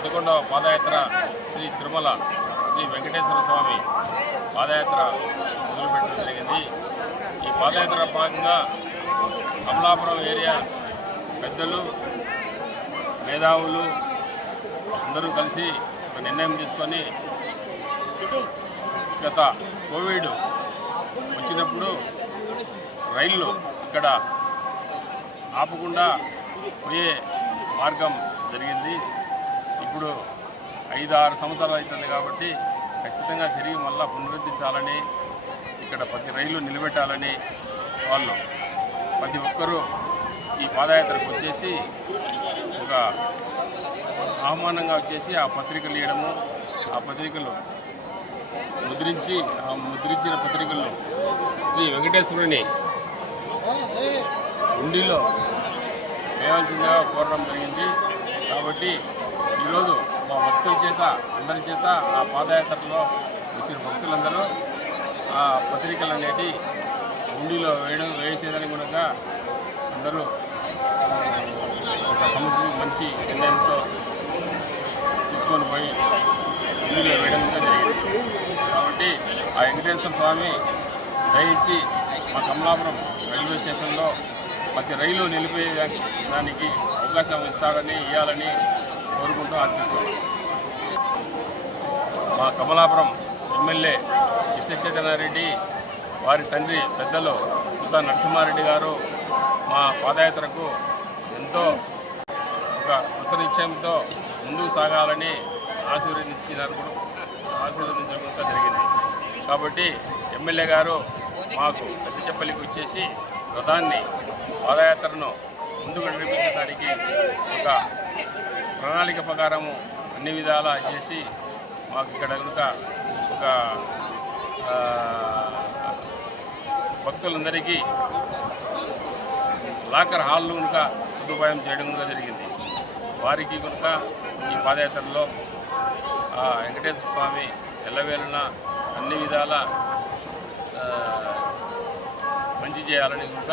11వ పాదయాత్ర శ్రీ తిరుమల శ్రీ వెంకటేశ్వర స్వామి పాదయాత్ర మొదలుపెట్టడం జరిగింది. ఈ పాదయాత్ర భాగంగా కమలాపురం ఏరియా పెద్దలు, మేధావులు అందరూ కలిసి ఒక నిర్ణయం తీసుకొని గత కోవిడ్ వచ్చినప్పుడు రైళ్ళు ఇక్కడ ఆపకుండా పోయే మార్గం జరిగింది. ఇప్పుడు 5-6 సంవత్సరాలు అవుతుంది కాబట్టి ఖచ్చితంగా తిరిగి మళ్ళా పునరుద్ధరించాలని, ఇక్కడ ప్రతి రైలు నిలబెట్టాలని వాళ్ళు ప్రతి ఒక్కరూ ఈ పాదయాత్రకు వచ్చేసి ఒక ఆహ్వానంగా వచ్చేసి ఆ పత్రికలు ఇవ్వడము, ఆ పత్రికలు ముద్రించిన పత్రికల్లో శ్రీ వెంకటేశ్వరుని ఉండిలో వేయాల్సిందిగా కోరడం జరిగింది. కాబట్టి ఈరోజు మా భక్తుల చేత అందరి చేత ఆ పాదయాత్రలో వచ్చిన భక్తులందరూ ఆ పత్రికలు అనేటి ఉండిలో వేసేదానికి కూడా అందరూ ఒక సమస్య మంచి నిర్ణయంతో తీసుకొని పోయి ఉండిలో వేయడం కూడా జరిగింది. కాబట్టి ఆ వెంకటేశ్వర స్వామి దయించి మా కమలాపురం రైల్వే స్టేషన్లో ప్రతి రైలు నిలిపేదానికి అవకాశం ఇవ్వాలని కోరుకుంటూ ఆశిస్తున్నాం. మా కమలాపురం ఎమ్మెల్యే కృష్ణచైతన్యారెడ్డి వారి తండ్రి పెద్దలు సుతా నరసింహారెడ్డి గారు మా పాదయాత్రకు ఎంతో ఒక కృత నిశ్చయంతో ముందుకు సాగాలని ఆశీర్వదించడం కూడా జరిగింది. కాబట్టి ఎమ్మెల్యే గారు మాకు పెద్దచెప్పలికి వచ్చేసి రథాన్ని పాదయాత్రను ముందుకు నడిపించడానికి ఒక ప్రణాళిక ప్రకారము అన్ని విధాలా చేసి మాకు ఇక్కడ కనుక ఒక భక్తులందరికీ లాకర్ హాల్లో కనుక సదుపాయం చేయడం కూడా జరిగింది. వారికి కనుక ఈ పాదయాత్రలో వెంకటేశ్వర స్వామి ఎల్లవేళన అన్ని విధాల మంచి చేయాలని కనుక